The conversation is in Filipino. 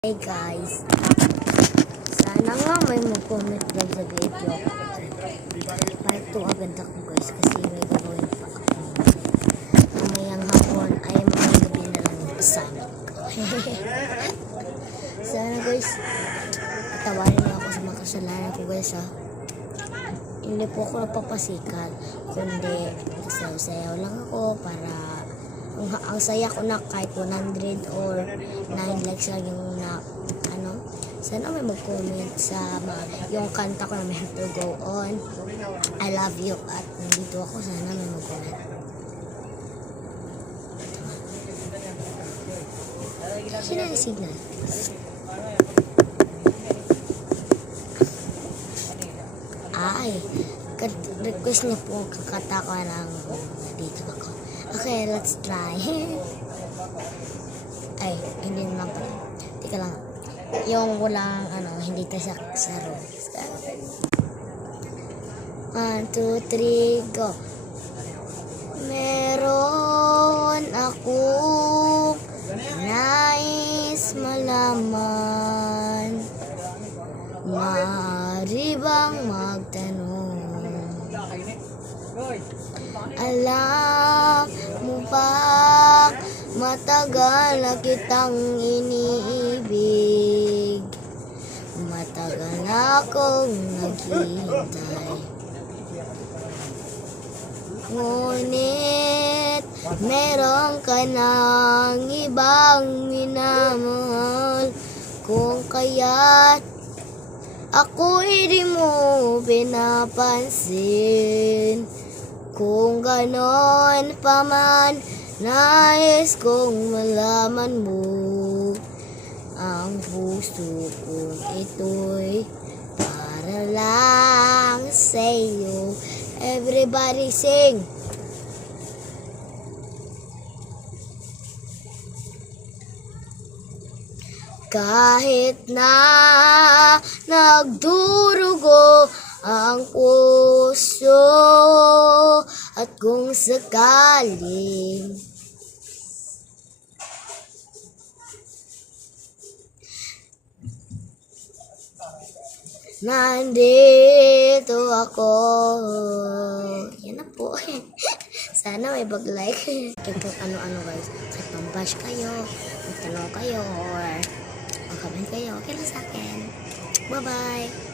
Hey guys, sana nga may mag-comment lang sa video. Part 2 agad ako guys kasi may gagawin pa ako. Mamayang hapon ay mga gabi na lang sana. Sana guys, tawarin niyo ako sa mga kasalanan ko guys ha. Hindi po ako napapasikat, kundi sayaw-sayaw lang ako para ang saya ko na kahit 100 or 9 likes lang yung na sana may mag-comment sa yung kanta ko na may have to go on, I love you, at nandito ako, sana may mag-comment. Sino yung signal? Ay, request niyo po kakata ko ng dito ako. Okay, let's try. Ay, hindi naman pala. Teka lang. Yung walang, hindi tayo sa room. 1, 2, 3, go. Meron akong nais malaman. Maaari bang magtanong? Alam mo ba, matagal na kitang iniibig. Matagal na akong naghihintay. Ngunit meron ka ng ibang minamahal. Kung kaya't ako'y di mo pinapansin. Kung ganon pa man, nais kong malaman mo. Ang puso kong ito'y para lang sa'yo. Everybody sing! Kahit na nagdurugo ang puso, at kung sakaling nandito ako, yan na po. Sana may like. Kung ano-ano guys, kahit pang-bash kayo, magtanong kayo, or mag-comment kayo, okay lang sa akin. Bye-bye!